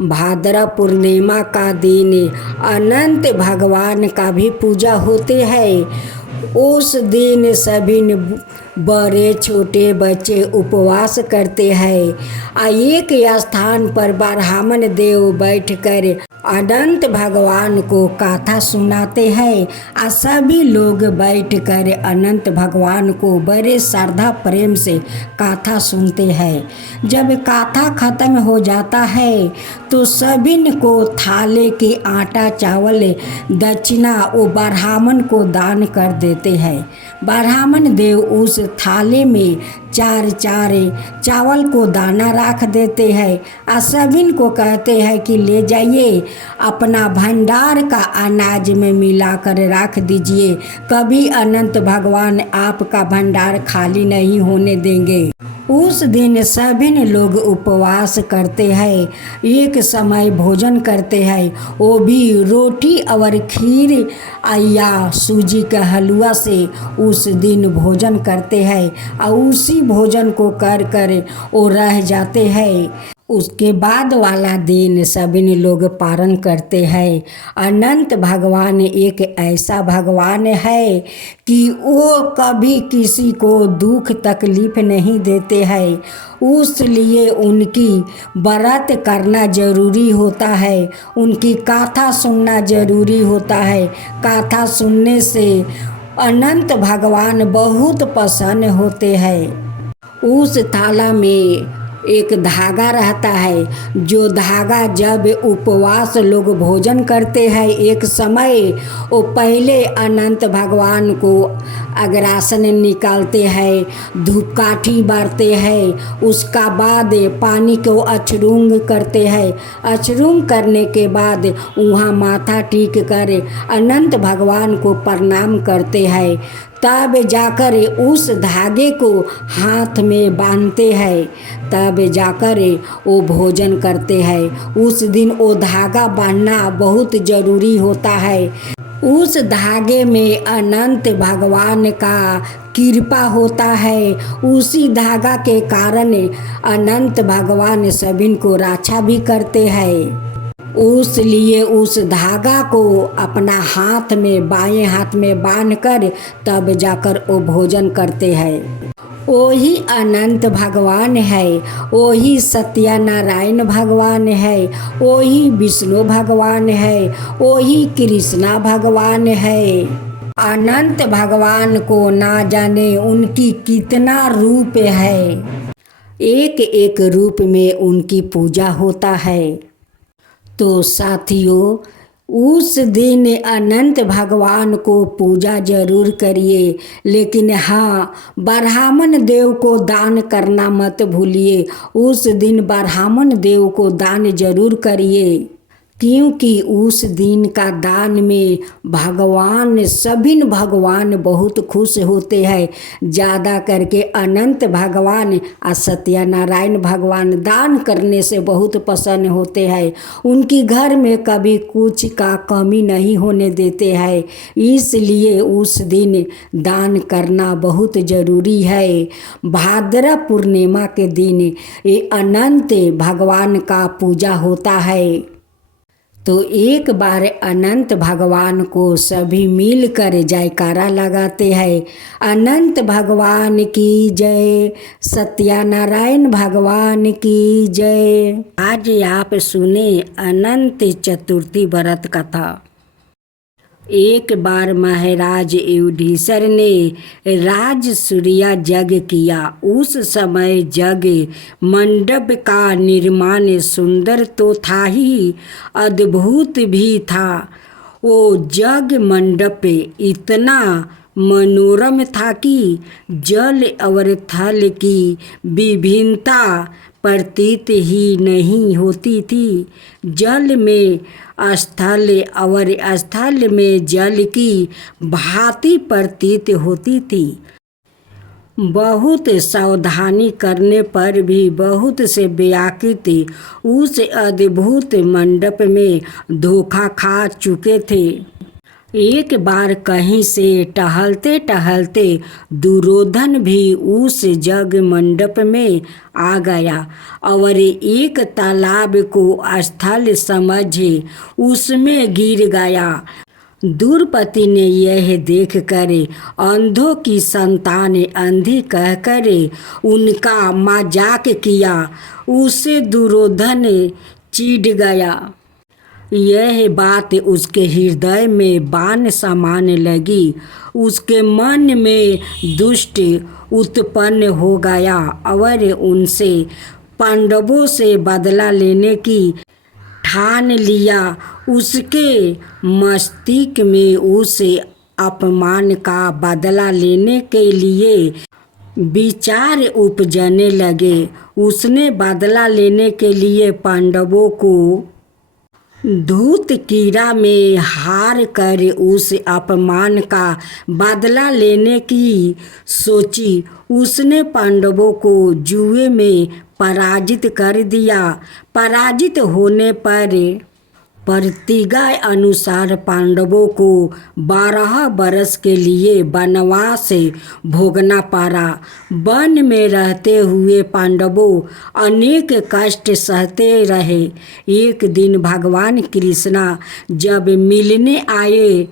भाद्र पूर्णिमा का दिन अनंत भगवान का भी पूजा होते हैं। उस दिन सभी बड़े छोटे बच्चे उपवास करते हैं। एक स्थान पर ब्राह्मण देव बैठकर अनंत भगवान को कथा सुनाते हैं। सभी लोग बैठकर अनंत भगवान को बड़े श्रद्धा प्रेम से कथा सुनते हैं। जब कथा खत्म हो जाता है तो सभी को थाले के आटा चावल दक्षिणा वो ब्राह्मण को दान कर देते हैं। ब्राह्मण देव उस थाले में चार चावल को दाना रख देते हैं। सभी को कहते हैं कि ले जाइए, अपना भंडार का अनाज में मिलाकर रख दीजिए, कभी अनंत भगवान आपका भंडार खाली नहीं होने देंगे। उस दिन सभी लोग उपवास करते हैं, एक समय भोजन करते हैं, वो भी रोटी और खीर या सूजी का हलवा से उस दिन भोजन करते हैं और उसी भोजन को कर वो रह जाते हैं। उसके बाद वाला दिन सभी लोग पारण करते हैं। अनंत भगवान एक ऐसा भगवान है कि वो कभी किसी को दुख तकलीफ नहीं देते हैं, उसलिए उनकी व्रत करना जरूरी होता है, उनकी कथा सुनना जरूरी होता है। कथा सुनने से अनंत भगवान बहुत प्रसन्न होते हैं। उस थाला में एक धागा रहता है, जो धागा जब उपवास लोग भोजन करते हैं एक समय, वो पहले अनंत भगवान को अग्रासन निकालते हैं, धूपकाठी बारते हैं, उसका बाद पानी को अछरूंग करते हैं। अछरूंग करने के बाद वहाँ माथा टेक कर अनंत भगवान को प्रणाम करते हैं। तब जाकर उस धागे को हाथ में बांधते हैं, तब जाकर वो भोजन करते हैं। उस दिन वो धागा बांधना बहुत ज़रूरी होता है। उस धागे में अनंत भगवान का कृपा होता है। उसी धागा के कारण अनंत भगवान सभी को रक्षा भी करते हैं। उसलिए उस धागा को अपना हाथ में बाएं हाथ में बांधकर तब जाकर वो भोजन करते हैं। वही अनंत भगवान है, वही सत्यनारायण भगवान है, वही विष्णु भगवान है, वही कृष्णा भगवान है। अनंत भगवान को ना जाने उनकी कितना रूप है, एक एक रूप में उनकी पूजा होता है। तो साथियों, उस दिन अनंत भगवान को पूजा जरूर करिए, लेकिन हाँ, ब्राह्मण देव को दान करना मत भूलिए। उस दिन ब्राह्मण देव को दान जरूर करिए, क्योंकि उस दिन का दान में भगवान सभी भगवान बहुत खुश होते हैं। ज़्यादा करके अनंत भगवान और सत्यनारायण भगवान दान करने से बहुत प्रसन्न होते हैं। उनकी घर में कभी कुछ का कमी नहीं होने देते हैं, इसलिए उस दिन दान करना बहुत ज़रूरी है। भाद्र पूर्णिमा के दिन ये अनंत भगवान का पूजा होता है। तो एक बार अनंत भगवान को सभी मिलकर जयकारा लगाते हैं। अनंत भगवान की जय, सत्यनारायण भगवान की जय। आज आप सुने अनंत चतुर्थी व्रत कथा। एक बार महाराज युधिष्ठिर ने राजसूय यज्ञ किया। उस समय यज्ञ मंडप का निर्माण सुंदर तो था ही, अद्भुत भी था। वो यज्ञ मंडप इतना मनोरम था कि जल और थल की विभिन्नता प्रतीत ही नहीं होती थी। जल में स्थल और स्थल में जल की भांति प्रतीत होती थी। बहुत सावधानी करने पर भी बहुत से व्याकृत उस अद्भुत मंडप में धोखा खा चुके थे। एक बार कहीं से टहलते टहलते दुर्योधन भी उस जग मंडप में आ गया और एक तालाब को स्थल समझे उसमें गिर गया। द्रौपदी ने यह देख कर अंधों की संतान अंधी कहकर उनका मजाक किया। उसे दुर्योधन चिढ़ गया। यह बात उसके हृदय में बाण समान लगी। उसके मन में दुष्ट उत्पन्न हो गया और उनसे पांडवों से बदला लेने की ठान लिया। उसके मस्तिष्क में उस अपमान का बदला लेने के लिए विचार उपजने लगे। उसने बदला लेने के लिए पांडवों को धूत कीड़ा में हार कर उस अपमान का बदला लेने की सोची। उसने पांडवों को जुए में पराजित कर दिया। पराजित होने पर प्रतिज्ञा अनुसार पांडवों को 12 बरस के लिए वनवास भोगना पड़ा। वन में रहते हुए पांडवों अनेक कष्ट सहते रहे। एक दिन भगवान कृष्णा जब मिलने आए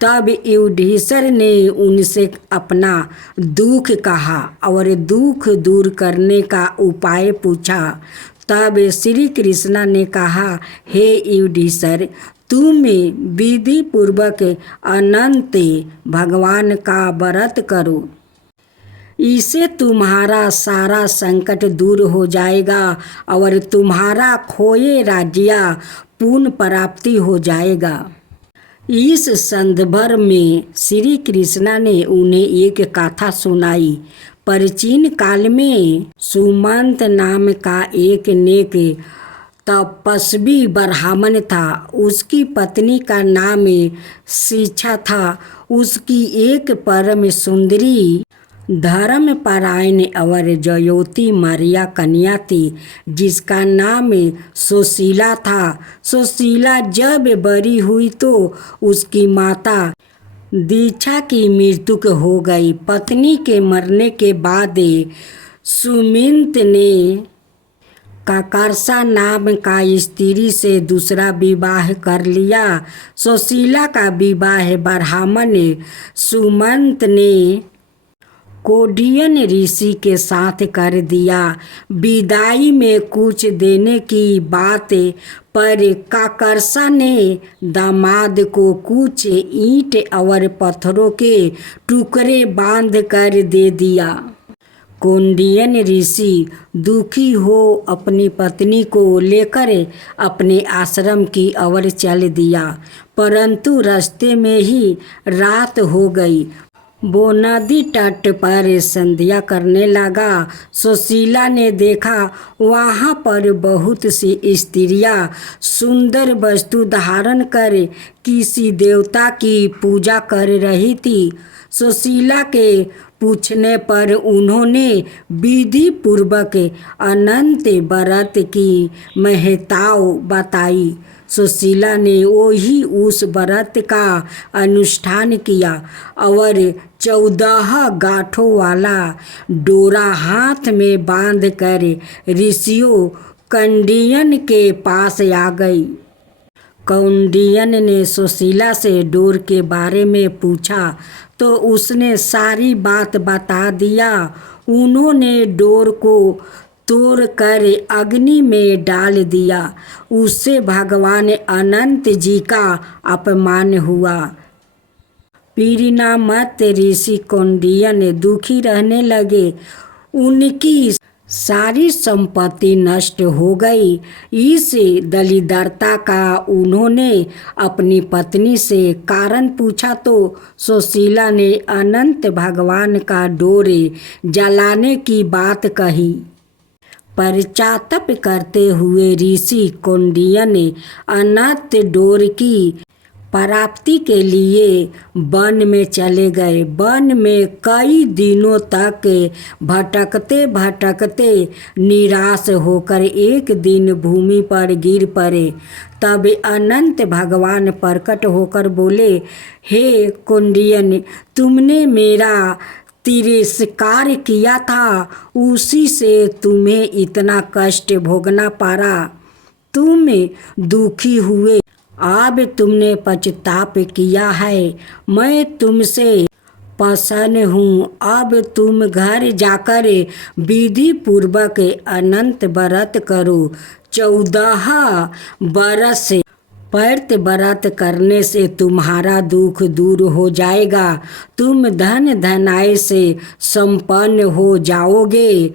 तब युधिष्ठिर ने उनसे अपना दुख कहा और दुख दूर करने का उपाय पूछा। तब श्री कृष्णा ने कहा, हे युधिष्ठिर, तुम विधि पूर्वक अनंत भगवान का व्रत करो। इससे तुम्हारा सारा संकट दूर हो जाएगा और तुम्हारा खोए राज्य पुनः प्राप्ति हो जाएगा। इस संदर्भ में श्री कृष्णा ने उन्हें एक कथा सुनाई। प्राचीन काल में सुमंत नाम का एक नेक तपस्वी ब्राह्मण था। उसकी पत्नी का नाम शिक्षा था। उसकी एक परम सुंदरी धर्मपरायण और जयोति मरिया कन्या थी जिसका नाम सुशीला था। सुशीला जब बड़ी हुई तो उसकी माता दीक्षा की मृत्यु हो गई। पत्नी के मरने के बाद सुमिंत ने काकरसा नाम का स्त्री से दूसरा विवाह कर लिया। सुशीला का विवाह ब्राह्मण सुमंत ने कौंडिन्य ऋषि के साथ कर दिया। विदाई में कुछ देने की बात पर काकरसा ने दामाद को कुछ ईंट और पत्थरों के टुकड़े बांध कर दे दिया। कौंडिन्य ऋषि दुखी हो अपनी पत्नी को लेकर अपने आश्रम की ओर चल दिया, परंतु रास्ते में ही रात हो गई। वो नदी तट पर संध्या करने लगा। सुशीला ने देखा वहाँ पर बहुत सी स्त्रियाँ सुंदर वस्तु धारण कर किसी देवता की पूजा कर रही थी। सुशीला के पूछने पर उन्होंने विधि पूर्वक अनंत व्रत की महत्ता बताई। सुशीला ने वही उस व्रत का अनुष्ठान किया और 14 गांठों वाला डोरा हाथ में बांध कर ऋषियों कौंडिन्य के पास आ गई। कौंडिन्य ने सुशीला से डोर के बारे में पूछा तो उसने सारी बात बता दिया। उन्होंने डोर को तोड़ कर अग्नि में डाल दिया। उससे भगवान अनंत जी का अपमान हुआ। परिणामत ऋषि कौंडिन्य दुखी रहने लगे। उनकी सारी संपत्ति नष्ट हो गई। इस दरिद्रता का उन्होंने अपनी पत्नी से कारण पूछा तो सुशीला ने अनंत भगवान का डोर जलाने की बात कही। पश्चाताप करते हुए ऋषि कौंडिन्य अनंत डोर की प्राप्ति के लिए वन में चले गए। वन में कई दिनों तक भटकते भटकते निराश होकर एक दिन भूमि पर गिर पड़े। तब अनंत भगवान प्रकट होकर बोले, हे कुंडियन, तुमने मेरा तिरस्कार किया था, उसी से तुम्हें इतना कष्ट भोगना पड़ा। तुम दुखी हुए, अब तुमने पश्चाताप किया है। मैं तुमसे प्रसन्न हूँ। अब तुम घर जाकर विधि पूर्वक अनंत व्रत करो। 14 बरस व्रत व्रत करने से तुम्हारा दुख दूर हो जाएगा। तुम धन धनाय से संपन्न हो जाओगे।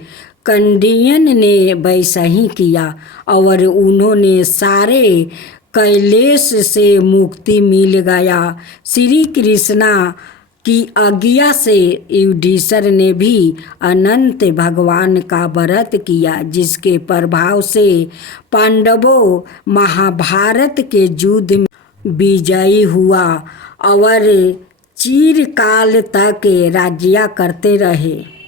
कंडियन ने वैसा ही किया और उन्होंने सारे कैलेश से मुक्ति मिल गया। श्री कृष्णा की आज्ञा से युधिष्ठिर ने भी अनंत भगवान का व्रत किया, जिसके प्रभाव से पांडवों महाभारत के युद्ध में विजयी हुआ और चिरकाल तक राज्य करते रहे।